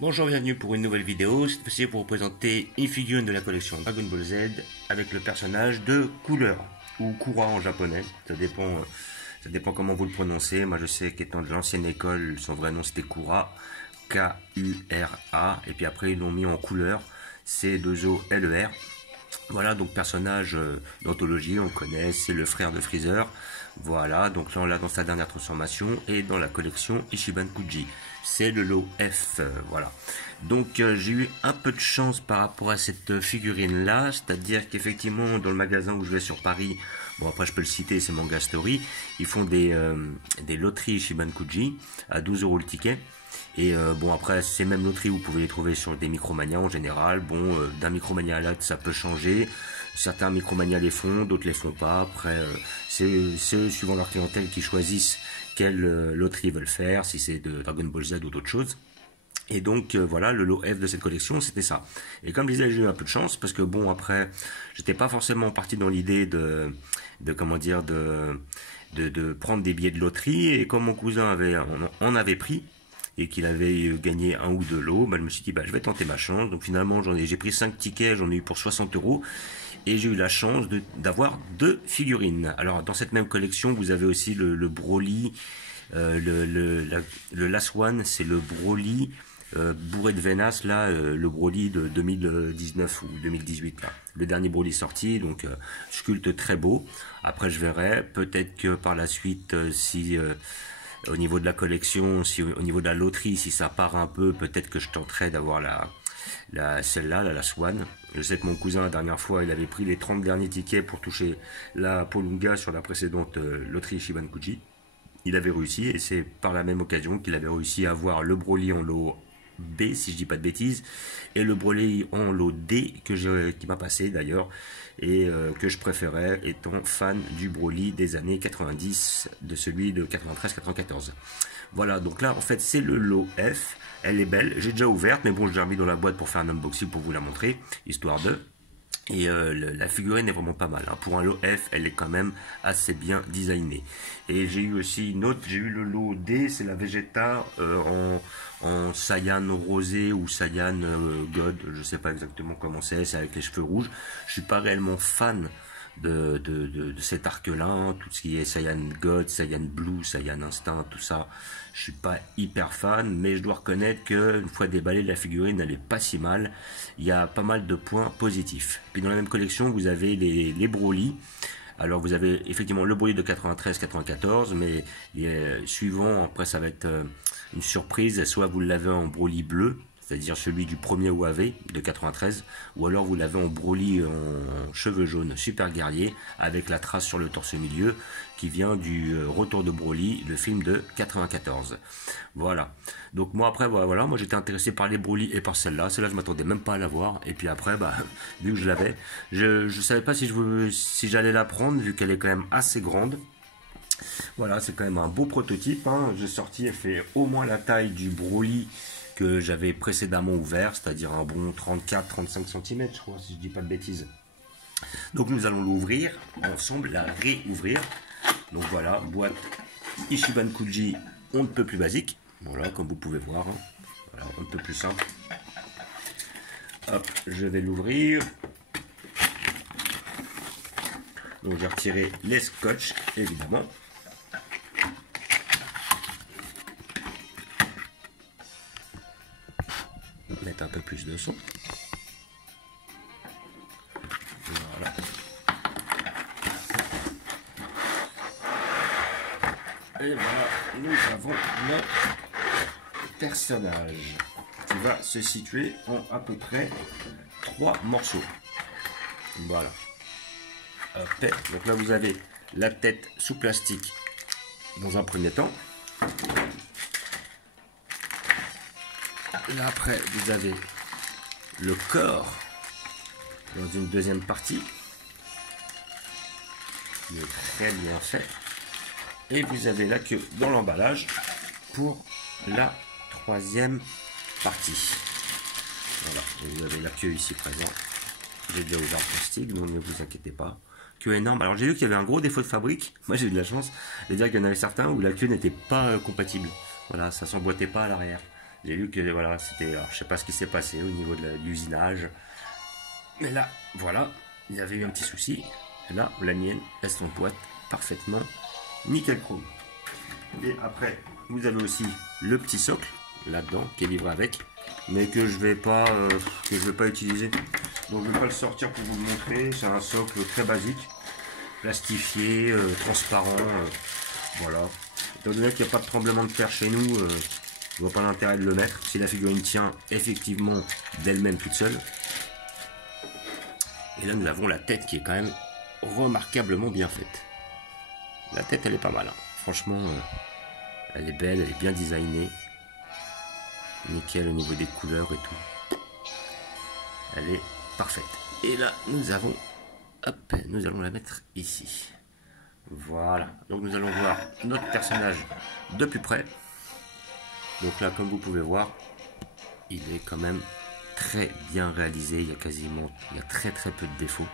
Bonjour, bienvenue pour une nouvelle vidéo. Cette fois-ci pour vous présenter une figurine de la collection Dragon Ball Z avec le personnage de Cooler ou Kura en japonais. Ça dépend comment vous le prononcez. Moi je sais qu'étant de l'ancienne école, son vrai nom c'était Kura, K-U-R-A, et puis après ils l'ont mis en couleur, C-2-O-L-E-R. Voilà, donc personnage d'anthologie, on le connaît, c'est le frère de Freezer. Voilà, donc là on l'a dans sa dernière transformation et dans la collection Ichiban Kuji. C'est le lot F, voilà. Donc j'ai eu un peu de chance par rapport à cette figurine là, c'est-à-dire qu'effectivement dans le magasin où je vais sur Paris, bon après je peux le citer, c'est Manga Story, ils font des loteries Ichiban Kuji à 12 € le ticket. Et bon après ces mêmes loteries vous pouvez les trouver sur des Micromania en général. Bon d'un Micromania à l'autre ça peut changer. Certains Micromania les font, d'autres les font pas. Après c'est suivant leur clientèle qui choisissent quelle loterie ils veulent faire, si c'est de Dragon Ball Z ou d'autres choses. Et donc voilà, le lot F de cette collection c'était ça. Et comme je disais, j'ai eu un peu de chance parce que bon après j'étais pas forcément parti dans l'idée de comment dire de prendre des billets de loterie. Et comme mon cousin en avait pris et qu'il avait gagné un ou deux lots, bah, je me suis dit bah, je vais tenter ma chance. Donc finalement j'ai pris 5 tickets, j'en ai eu pour 60 € et j'ai eu la chance d'avoir 2 figurines. Alors dans cette même collection vous avez aussi le Broly, le Last One, c'est le Broly bourré de Venas, là, le Broly de 2019 ou 2018, là. Le dernier Broly sorti, donc sculpte très beau. Après je verrai, peut-être que par la suite, si au niveau de la collection, si au niveau de la loterie, si ça part un peu, peut-être que je tenterai d'avoir celle-là, la Swan. Je sais que mon cousin, la dernière fois, il avait pris les 30 derniers tickets pour toucher la Polunga sur la précédente loterie Ichiban Kuji. Il avait réussi, et c'est par la même occasion qu'il avait réussi à avoir le Broly en lot B, si je dis pas de bêtises, et le Broly en lot D, qui m'a passé d'ailleurs, et que je préférais étant fan du Broly des années 90, de celui de 93-94. Voilà, donc là en fait c'est le lot F, elle est belle, j'ai déjà ouverte, mais bon je l'ai remis dans la boîte pour faire un unboxing pour vous la montrer, histoire de... Et la figurine est vraiment pas mal, hein. Pour un lot F, elle est quand même assez bien designée. Et j'ai eu aussi une autre, j'ai eu le lot D, c'est la Vegeta en Saiyan rosé ou Saiyan God, je sais pas exactement comment c'est avec les cheveux rouges. Je suis pas réellement fan de cet arc-là, hein. Tout ce qui est Saiyan God, Saiyan Blue, Saiyan Instinct, tout ça, je suis pas hyper fan, mais je dois reconnaître que une fois déballée, la figurine elle est pas si mal. Il y a pas mal de points positifs. Puis dans la même collection, vous avez les Broly. Alors vous avez effectivement le Broly de 93-94, mais suivant, après ça va être une surprise, soit vous l'avez en Broly bleu, c'est-à-dire celui du premier OAV de 93, ou alors vous l'avez en Broly en cheveux jaunes super guerrier, avec la trace sur le torse milieu, qui vient du Retour de Broly, le film de 94. Voilà. Donc moi après, voilà, moi j'étais intéressé par les Broly et par celle-là. Celle-là je m'attendais même pas à la voir, et puis après, bah, vu que je l'avais, je savais pas si j'allais la prendre, vu qu'elle est quand même assez grande. Voilà, c'est quand même un beau prototype, hein. J'ai sorti, elle fait au moins la taille du Broly que j'avais précédemment ouvert, c'est-à-dire un bon 34-35 cm, je crois, si je dis pas de bêtises. Donc nous allons l'ouvrir ensemble, la réouvrir. Donc voilà, boîte Ichiban Kuji, on ne peut plus basique. Voilà, comme vous pouvez voir, hein. Voilà, on ne peut plus simple. Hop, je vais l'ouvrir. Donc j'ai retiré les scotch, évidemment. Mettre un peu plus de son. Voilà. Et voilà, nous avons notre personnage qui va se situer en à peu près 3 morceaux. Voilà. Hop. Donc là vous avez la tête sous plastique dans un premier temps. Là après vous avez le corps dans une deuxième partie, qui est très bien fait, et vous avez la queue dans l'emballage pour la troisième partie. Voilà, vous avez la queue ici présente. J'ai déjà ouvert le plastique, donc ne vous inquiétez pas. Queue énorme. Alors j'ai vu qu'il y avait un gros défaut de fabrique. Moi j'ai eu de la chance de dire qu'il y en avait certains où la queue n'était pas compatible. Voilà, ça s'emboîtait pas à l'arrière. J'ai vu que voilà, c'était, alors, je sais pas ce qui s'est passé au niveau de l'usinage, mais là, voilà, il y avait eu un petit souci. Et là, la mienne, elle s'emboîte parfaitement, nickel chrome. Et après, vous avez aussi le petit socle là-dedans qui est livré avec, mais que je vais pas utiliser. Donc je vais pas le sortir pour vous le montrer. C'est un socle très basique, plastifié, transparent, voilà. Étant donné qu'il n'y a pas de tremblement de terre chez nous, je vois pas l'intérêt de le mettre. Si la figurine tient effectivement d'elle-même toute seule. Et là nous avons la tête qui est quand même remarquablement bien faite. La tête elle est pas mal, hein. Franchement, elle est belle, elle est bien designée. Nickel au niveau des couleurs et tout. Elle est parfaite. Et là, nous avons... Hop, nous allons la mettre ici. Voilà. Donc nous allons voir notre personnage de plus près. Donc là, comme vous pouvez voir, il est quand même très bien réalisé. Il y a très peu de défauts.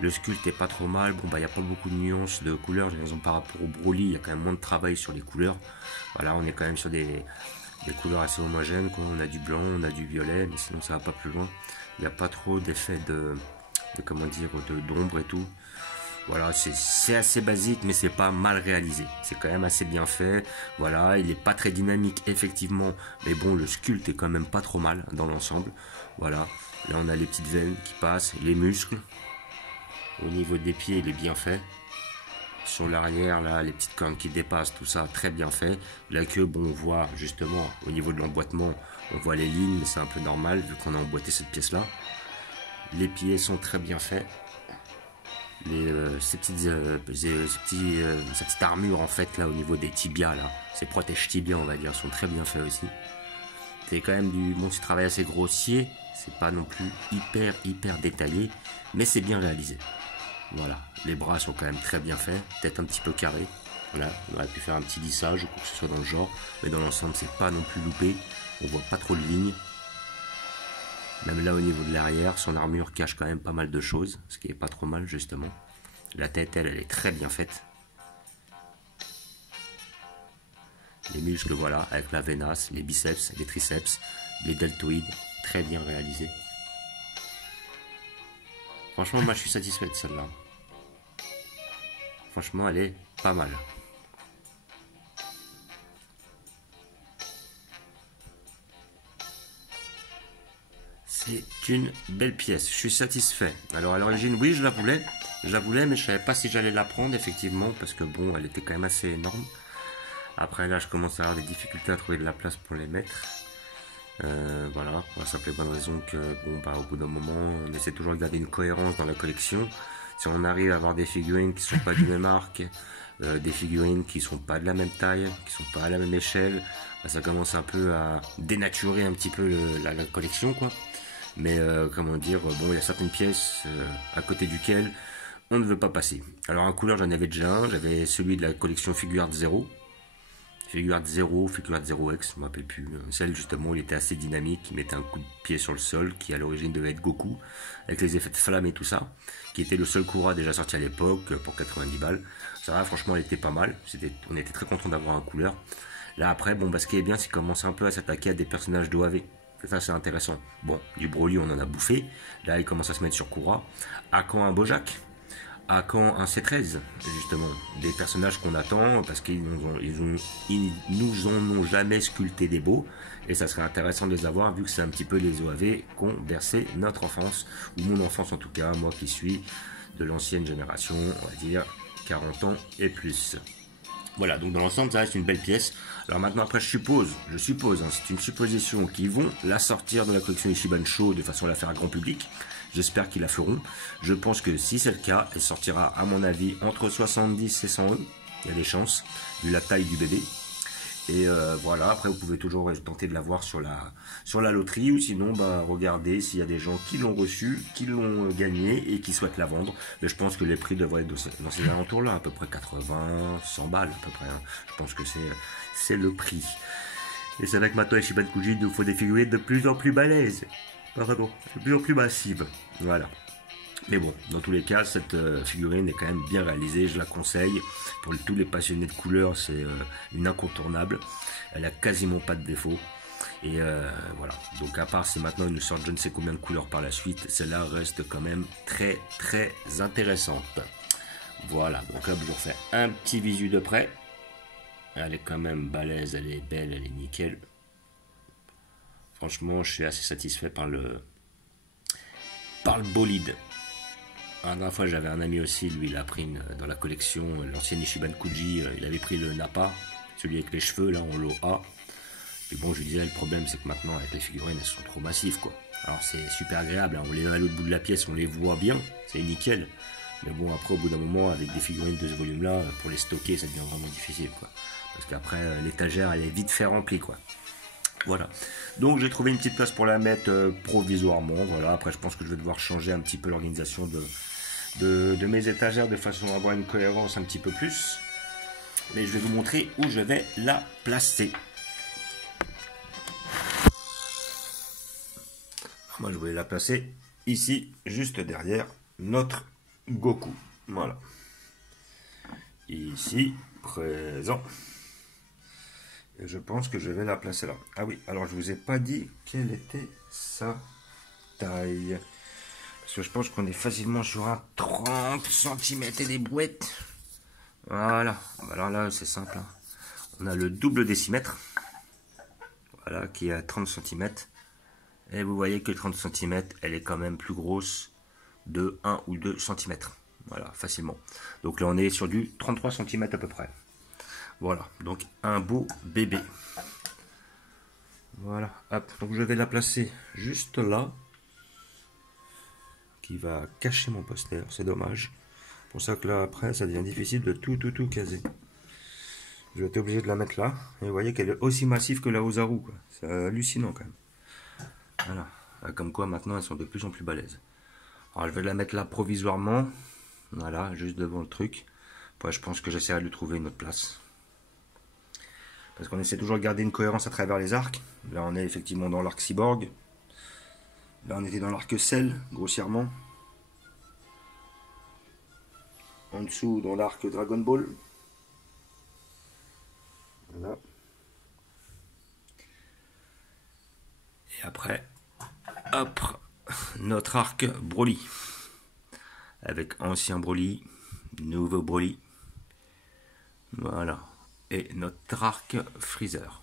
Le sculpte est pas trop mal. Bon, bah, il n'y a pas beaucoup de nuances de couleurs. J'ai raison par rapport au Broly. Il y a quand même moins de travail sur les couleurs. Voilà, on est quand même sur des couleurs assez homogènes, quoi. On a du blanc, on a du violet, mais sinon ça va pas plus loin. Il n'y a pas trop d'effet comment dire, d'ombre et tout. Voilà, c'est assez basique, mais c'est pas mal réalisé. C'est quand même assez bien fait. Voilà, il est pas très dynamique, effectivement, mais bon, le sculpte est quand même pas trop mal dans l'ensemble. Voilà, là on a les petites veines qui passent, les muscles. Au niveau des pieds, il est bien fait. Sur l'arrière, là, les petites cornes qui dépassent, tout ça, très bien fait. La queue, bon, on voit justement, au niveau de l'emboîtement, on voit les lignes, mais c'est un peu normal, vu qu'on a emboîté cette pièce-là. Les pieds sont très bien faits. Cette petite armure, en fait, là, au niveau des tibias, là, ces protèges tibias, on va dire, sont très bien faits aussi. C'est quand même du travail assez grossier, c'est pas non plus hyper détaillé, mais c'est bien réalisé. Voilà, les bras sont quand même très bien faits, peut-être un petit peu carré. Voilà, on aurait pu faire un petit lissage ou que ce soit dans le genre, mais dans l'ensemble c'est pas non plus loupé, on voit pas trop de lignes. Même là au niveau de l'arrière, son armure cache quand même pas mal de choses, ce qui est pas trop mal justement. La tête, elle est très bien faite. Les muscles, voilà, avec la vénasse, les biceps, les triceps, les deltoïdes, très bien réalisés. Franchement, moi je suis satisfait de celle-là. Franchement, elle est pas mal. C'est une belle pièce, je suis satisfait. Alors à l'origine, oui, je la voulais, mais je savais pas si j'allais la prendre, effectivement, parce que bon, elle était quand même assez énorme. Après là, je commence à avoir des difficultés à trouver de la place pour les mettre. Voilà, pour la simple et bonne raison que, bon, bah, au bout d'un moment, on essaie toujours de garder une cohérence dans la collection. Si on arrive à avoir des figurines qui sont pas du même arc, des figurines qui sont pas de la même taille, qui sont pas à la même échelle, bah, ça commence un peu à dénaturer un petit peu la collection, quoi. Mais comment dire, bon, il y a certaines pièces à côté duquel on ne veut pas passer. Alors en couleur, j'en avais déjà un, j'avais celui de la collection Figuart 0. Figuart 0, Figuart 0X, je ne me rappelle plus. Celle justement, il était assez dynamique, il mettait un coup de pied sur le sol, qui à l'origine devait être Goku, avec les effets de flamme et tout ça, qui était le seul Kura déjà sorti à l'époque, pour 90 balles. Ça va, franchement, elle était pas mal, on était très content d'avoir un couleur. Là après, bon, bah, ce qui est bien, c'est qu'il commence un peu à s'attaquer à des personnages d'OAV. Ça, c'est intéressant. Bon, du Broly, on en a bouffé. Là, il commence à se mettre sur Kura. À quand un Bojack? À quand un C13, justement, des personnages qu'on attend parce qu'ils nous en ont jamais sculpté des beaux, et ça serait intéressant de les avoir vu que c'est un petit peu les OAV qu'ont bercé notre enfance, ou mon enfance en tout cas, moi qui suis de l'ancienne génération, on va dire 40 ans et plus. Voilà, donc dans l'ensemble, ça reste une belle pièce. Alors maintenant, après, je suppose, hein, c'est une supposition qu'ils vont la sortir de la collection Ichiban Show de façon à la faire à grand public. J'espère qu'ils la feront. Je pense que si c'est le cas, elle sortira à mon avis entre 70 et 100 €. Il y a des chances, vu la taille du bébé. Et voilà, après vous pouvez toujours tenter de la voir sur la loterie, ou sinon bah, regardez s'il y a des gens qui l'ont reçu, qui l'ont gagné et qui souhaitent la vendre. Mais je pense que les prix devraient être dans ces alentours-là, à peu près 80, 100 balles à peu près. Hein. Je pense que c'est le prix. Et c'est vrai que maintenant, Ichiban Kuji, il nous faut des figurines de plus en plus balèzes. Pardon, de plus en plus massives. Voilà. Mais bon, dans tous les cas, cette figurine est quand même bien réalisée, je la conseille. Pour tous les passionnés de couleurs, c'est une incontournable. Elle a quasiment pas de défaut. Et voilà. Donc à part si maintenant ils nous sortent je ne sais combien de couleurs par la suite, celle-là reste quand même très très intéressante. Voilà, donc là je vous refais un petit visu de près. Elle est quand même balèze, elle est belle, elle est nickel. Franchement, je suis assez satisfait par le bolide. La dernière fois, j'avais un ami aussi, lui, il a pris dans la collection l'ancienne Ichiban Kuji, il avait pris le Nappa, celui avec les cheveux, là, en lot A. Et bon, je lui disais, le problème, c'est que maintenant, avec les figurines, elles sont trop massives, quoi. Alors, c'est super agréable, hein, on les met à l'autre bout de la pièce, on les voit bien, c'est nickel. Mais bon, après, au bout d'un moment, avec des figurines de ce volume-là, pour les stocker, ça devient vraiment difficile, quoi. Parce qu'après, l'étagère, elle est vite fait remplie, quoi. Voilà. Donc, j'ai trouvé une petite place pour la mettre provisoirement. Voilà. Après, je pense que je vais devoir changer un petit peu l'organisation de mes étagères de façon à avoir une cohérence un petit peu plus. Mais je vais vous montrer où je vais la placer. Moi, je voulais la placer ici, juste derrière notre Goku. Voilà. Ici, présent. Et je pense que je vais la placer là. Ah oui, alors je vous ai pas dit quelle était sa taille. Parce que je pense qu'on est facilement sur un 30 cm et des brouettes. Voilà. Alors là, c'est simple. Hein. On a le double décimètre. Voilà, qui est à 30 cm. Et vous voyez que 30 cm, elle est quand même plus grosse de 1 ou 2 cm. Voilà, facilement. Donc là, on est sur du 33 cm à peu près. Voilà, donc un beau bébé. Voilà, hop. Donc je vais la placer juste là. Qui va cacher mon poster, c'est dommage. C'est pour ça que là, après, ça devient difficile de tout caser. Je vais être obligé de la mettre là. Et vous voyez qu'elle est aussi massive que la Ozaru, quoi. C'est hallucinant quand même. Voilà. Comme quoi maintenant elles sont de plus en plus balèzes. Alors je vais la mettre là provisoirement. Voilà, juste devant le truc. Après je pense que j'essaierai de trouver une autre place. Parce qu'on essaie toujours de garder une cohérence à travers les arcs. Là on est effectivement dans l'arc cyborg. Là on était dans l'arc Cell, grossièrement. En dessous dans l'arc Dragon Ball. Voilà. Et après, hop, notre arc Broly. Avec ancien Broly, nouveau Broly. Voilà. Et notre arc Freezer.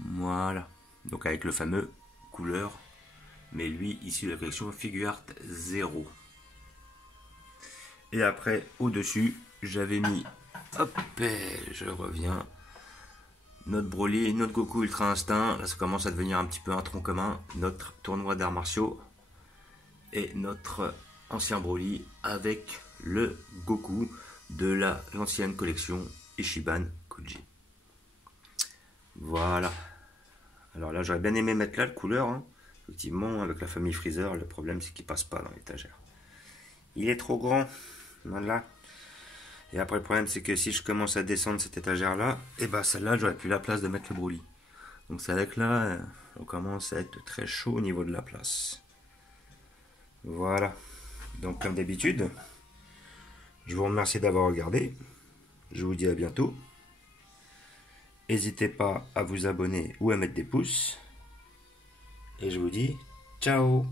Voilà. Donc avec le fameux couleur. Mais lui, issu de la collection Figuart 0. Et après, au-dessus, j'avais mis... Hop, je reviens... Notre Broly, notre Goku Ultra Instinct. Là, ça commence à devenir un petit peu un tronc commun. Notre tournoi d'arts martiaux. Et notre ancien Broly avec le Goku de l'ancienne collection Ichiban Kuji. Voilà. Alors là, j'aurais bien aimé mettre là le couleur. Hein. Effectivement, avec la famille Freezer, le problème c'est qu'il passe pas dans l'étagère. Il est trop grand. Voilà. Et après, le problème c'est que si je commence à descendre cette étagère là, et bah celle-là, j'aurais plus la place de mettre le Broly. Donc c'est avec là, on commence à être très chaud au niveau de la place. Voilà. Donc comme d'habitude, je vous remercie d'avoir regardé. Je vous dis à bientôt. N'hésitez pas à vous abonner ou à mettre des pouces. Et je vous dis ciao.